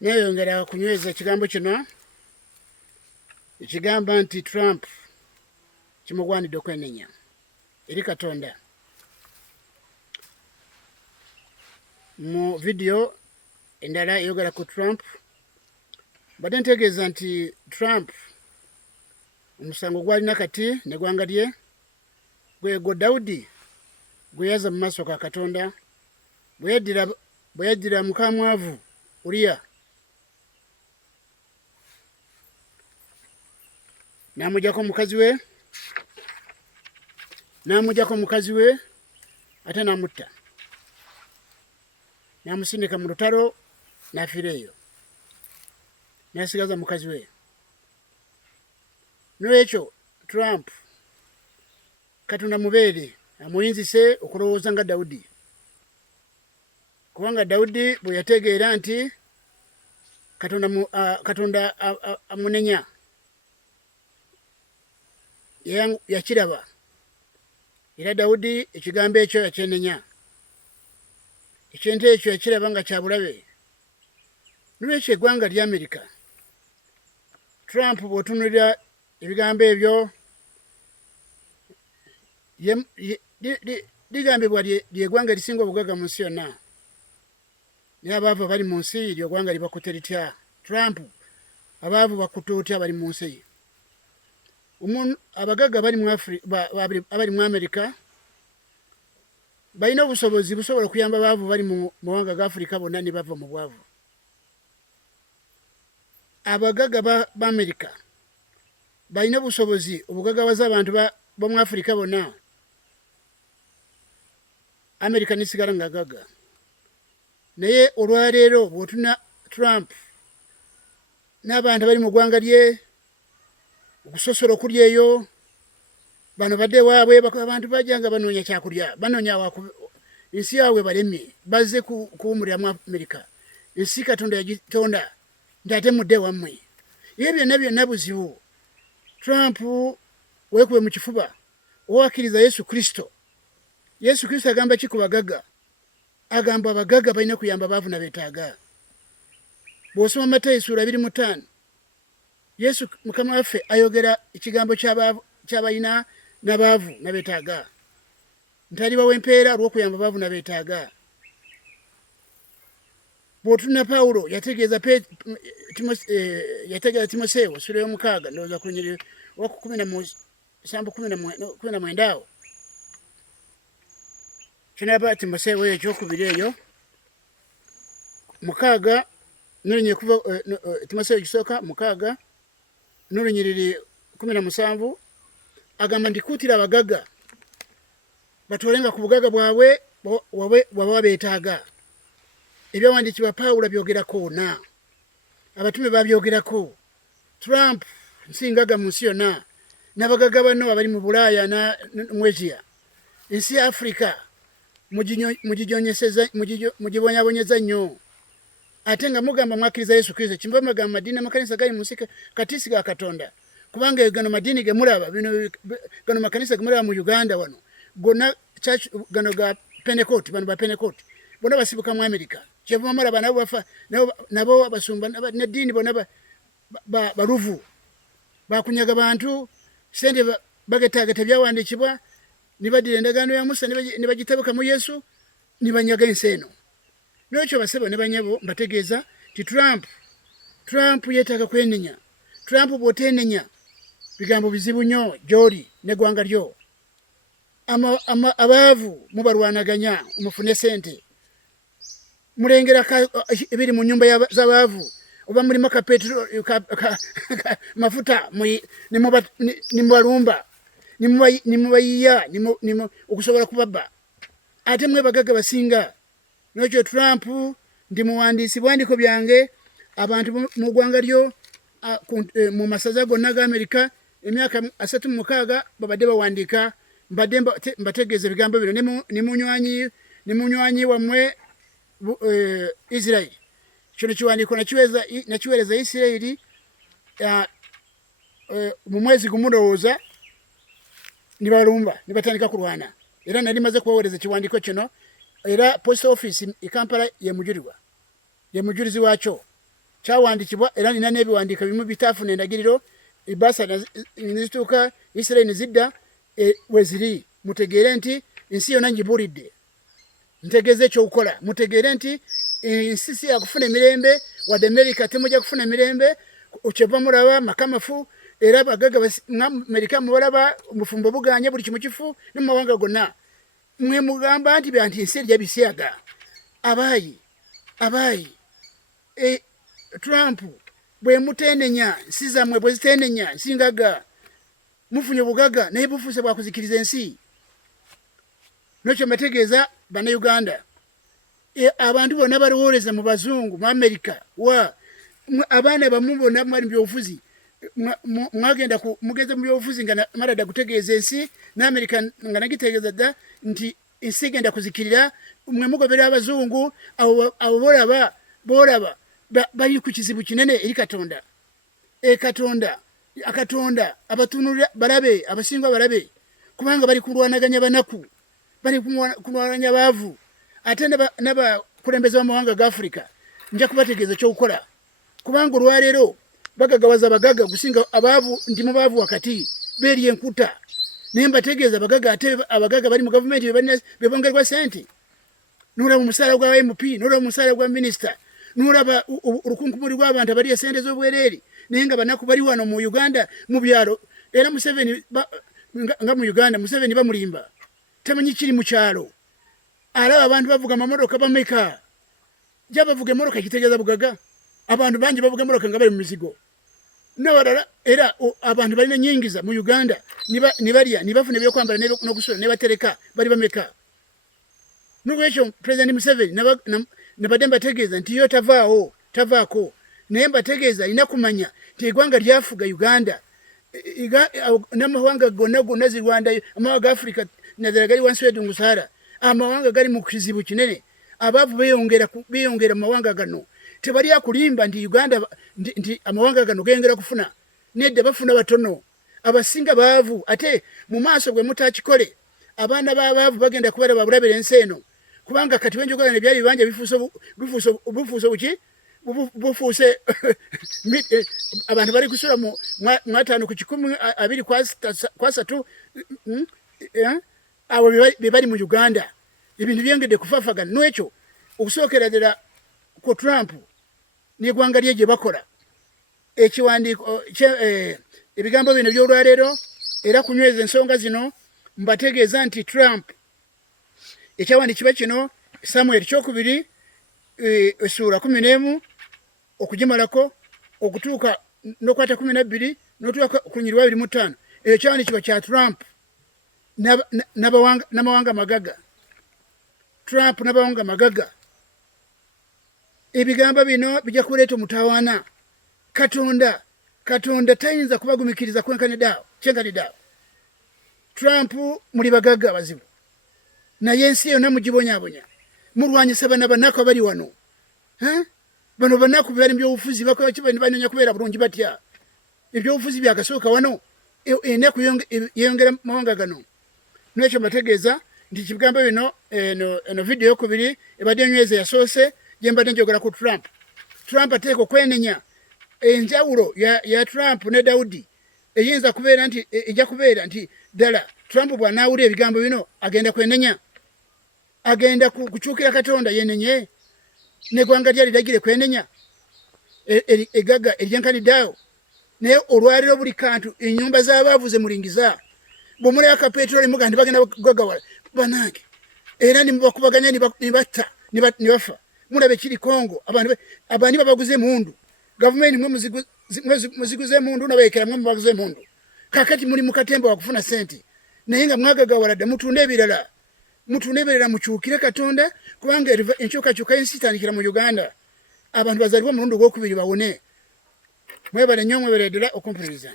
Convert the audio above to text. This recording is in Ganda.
neeyongera kunyweza ekigambo kino ekigamba nti Trump kimugwanidde okwenenya eri Katonda. Mu video endala eyogera ku Trump badde ntegeeza nti Trump omusango gwalina kati neggwanga lye gwego Dawudi gwe yaza mu maaso ga Katonda bwe yaddira mukamwavu Uliya n'amugyako mukazi we ate n'amutta n'amusindika mu lutalo n'afiira eyo n'asigaza mukazi we. N'ekyo Trump Katonda mubeere amuyinzise okulowooza nga Dawudi, kubanga Dawudi bwe yategeera nti Katonda amunenya yakiraba, era Dawudi ekigambo ekyo yakyenenya, ekintu ekyo yakiraba nga kyabulabe. N'olwekyo eggwanga lya Amerika, Trump bw'otunuulira ebigambo ebyo ligambibwa lyeggwanga erisinga obugagga mu nsi yonna, naye abaavu abali mu nsi lyo ggwanga libakutte litya. Trump abaavu bakutte otya bali mu nsi? Abagagga abali mu Amerika balina obusobozi busobola okuyamba abaavu bali mu mawanga ga Afirika bonna ne bava mu bwavu. Abagagga ba Amerika balina obusobozi obugaggawaza abantu b'omu Afirika bonna, Amerika nesigala nga gagga. Naye olwaleero bw'otuna Trump n'abantu abali mu ggwanga lye okusosola okulya eyo, bano badde waabwe abantu bajja nga banoonya kyakulya, banoonya ensi yaabwe balemye, bazze kuwumulira mu Amerika. Ensi Katonda yagitonda nti ate mudde wammwe. Ebyo byonna buzibu. Trump weekube mu kifuba owakkiriza Yesu Kristo. Yesu Kristo agamba ki ku bagagga? Agamba abagagga balina kuyamba abaavu na beetaaga. Bw'osoma Matayo ssuula 25, Yesu Mukama waffe ayogera ekigambo ky'abalina n'abaavu na beetaaga, nti alibawa empeera olw'okuyamba abaavu na beetaaga. Bw'otuna Pawulo yategeeza Timoseewo ssuula y'omukaaga ndowooza ku lunyiriri olwa 17 awo, kinaba Timoseewo ekyokubiri eyo 6 n'olunyiriri kuva Timoseewo ekisooka 6 n'olunyiriri 17 agamba nti kuutira abagagga batoolenga ku bugagga bwabwe bwaba beetaaga. Ebyawandiikibwa Pawulo byogerako na abatume babyogerako. Trump nsingaga mu nsi yonna n'abagagga banno abali mu Bulaaya mu Asia. Ensi ya Afrika mugibonyabonyeza nnyo, ate nga mugamba mwakkiriza Yesu Kristo. Kimva magamba madiini amakanisa gali mu nsi kati si ga Katonda, kubanga gano madiini ge mulaba, gano makanisa ge mulaba mu Uganda wano gonna gano ga Pentecost, bano ba Pentecost bonna basibuka mu Amerika. Kyeva mulaba nabo bafa nabo abasumba n'eddiini bonna baluvu bakunyaga bantu sente bagetageta byawandiikibwa, ne baddira endagaano ya Musa ne bagitebuka mu Yesu ne banyaga ensi eno. N'ekyo basebo ne banyabo mbategeeza ti Trump yeetaaga kwenenya. Trump bw'oteenenya bigambo bizibu nnyo gy'oli n'eggwanga lyo. Abaavu mubalwanaganya mufune sente, mulengera ebiri mu nnyumba z'abaavu, oba mulimu mafuta ne mubalumba ne mubayiya okusobola kubabba, ate mwe bagagga basinga. N'ekyo Trump ndi muwandiisi bwandiko byange abantu mu ggwanga lyo mu masaza gonna ga Amerika emyaka 36 babadde bawandiika, mbadde mbategeeza ebigambo bino ne munywanyi wammwe Israel. Kino kiwandiiko nakiweereza Isirayiri mu mwezi gumu ndowooza ne balumba ne batandika kulwana. Era nali maze kubaweereza ekiwandiiko kino, era post office e Kampala ye mujulizi waakyo. kyawandikibwa era nina n'ebiwandiika bimu bitaafuna endagiriro ibasa nizituuka Israel nizidda weziri mutegeere nti ensi yonna ngibuulidde ntegeeze ekyokukola mutegeere nti ensi si yakufuna emirembe wadde Amerika temujja kufuna emirembe kyeva mulaba makamafu era abagaga Amerika mubalaba omufumbo buganye buli kimu kifu ne mu mawanga gonna mwe mugamba nti byanti ensi erya bisyaga abaayi Trump bwe mutenenya nsi zammwe bwe zitenenya nsi ngaga mufunye obugaga naye bufuuse bwakuzikiriza ensi nokyo mbategeeza bannayuganda abantu bonna balowooleza mu bazungu mu Amerika abaana bamu bonna mwali mu byobufuzi mwagenda mugeze mu byobufuzi nga marada kutegeeza ensi n'Amerika nga nagitegeeza dda nti ensi genda kuzikirira mwe mugobera abazungu abo boolaba bali ku kizibu kinene eri Katonda Katonda abatunulira balabe abasinga balabe kubanga bali kulwanaganya banaku bali kulwanaganya baavu ate n'abakulembeze b'amawanga ga Afrika nja kubategeeza ky'okukola kubanga olwaleero bagagawaza abagaga gusinga abaavu ndi mu baavu wakati beeri enkuta naye mbategeeza abagaga ate abagaga bali mu gavumenti bebongerwa sente n'olaba omusaala gwa MP n'olaba omusaala gwa minisita n'olaba olukunkumuli lw'abantu abali esente z'obwereere naye nga banaku bali wano mu Uganda mu byalo era Museveni nga mu Uganda Museveni bamulimba tamanyi kiri mu kyalo alaba abantu bavuga amamotoka bameka jabavuga emotoka kitegeeza bugaga abantu bangi bavuga emotoka nga bali mu mizigo n'abalala era abantu balina nyingiza mu Uganda nibalya nibafuna ebyokwambala n'okusula nebatereka bali bameka n'olwekyo President Museveni nabadde mbategeeza nti yo tavaako naye mbategeeza alina kumanya nti eggwanga lyafuga Uganda n'amawanga gonna zirwanda amawanga ga Afrika naddala gali wansi w'eddungu Sahara amawanga gali mu kizibu kinene abaavu beeyongera mu mawanga gano tebali akulimba nti Uganda nti amawanga gano geyongera kufuna nedda bafuna batono abasinga baavu ate mu maaso gwe mutakikole abaana b'abaavu bagenda kubalaba bulabira ensi eno kubanga kati wenjogala ne byali bibanja bufuuse abantu bali kusula mu 5 ku 10 kwa 3 abo bebali mu Uganda ebintu byengedde kufafagana n'ekyo okusookera ddala ku Trump n'eggwanga lye gye bakola ekiwandiiko ebigambo bino by'olwaleero era kunyweza ensonga zino mbategeeza nti Trump ekyawandiikibwa kino Samuel 2 essuula 11 okugimalako okutuuka n'okwata 12 n'otuuka ku lunyiriri 25 ekyawandiikibwa kya Trump n'amawanga magaga Trump n'abawanga magaga ebigambo bino bijja kuleeta omutawaana Katonda tayinza kubagumikiriza kyenkanidaawo Trump muli bagagga bazibu naye ensi yonna mugibonyabonya mulwanyisa bana banaku abali wano bano banaku bali mu byobufuzi banoonya kubeera bulungi batya ebyobufuzi byakasooka wano enaku yeyongera mu mawanga gano n'ekyo mbategeeza nti kibigambo bino eno vidiyo yokubiri ebadde enyweza yasoose gye mbadde njogera ku Trump ateeka okwenenya enjawulo ya Trump ne Daudi eyinza kubeera nti ejja kubeera nti ddala Trump bw'anaawulira ebigambo bino agenda kwenenya agenda kukyukira Katonda yenenye n'eggwanga lye liragire kwenenya egagga eryenkanidaawo naye olwaliro buli kantu ennyumba z'abaavu ze mulingiza bw'omulaba akapetroli muga ntibagenda kugagawala banange era nibakubaganya nibatta nibafa mulaba ekiri Kongo abantu babaguze emundu gavumenti muziguze emundu nabayekera mwe mubaguze emundu kakati muli mu katemba wakufuna sente naye nga mwagagawala dda mutunda ebirala mukyukire Katonda kubanga enkyukakyuka y'ensi itandikira mu Uganda abantu bazalibwa mulundi gwokubiri bawone mwebale nnyo mwebale ddala okumpuliriza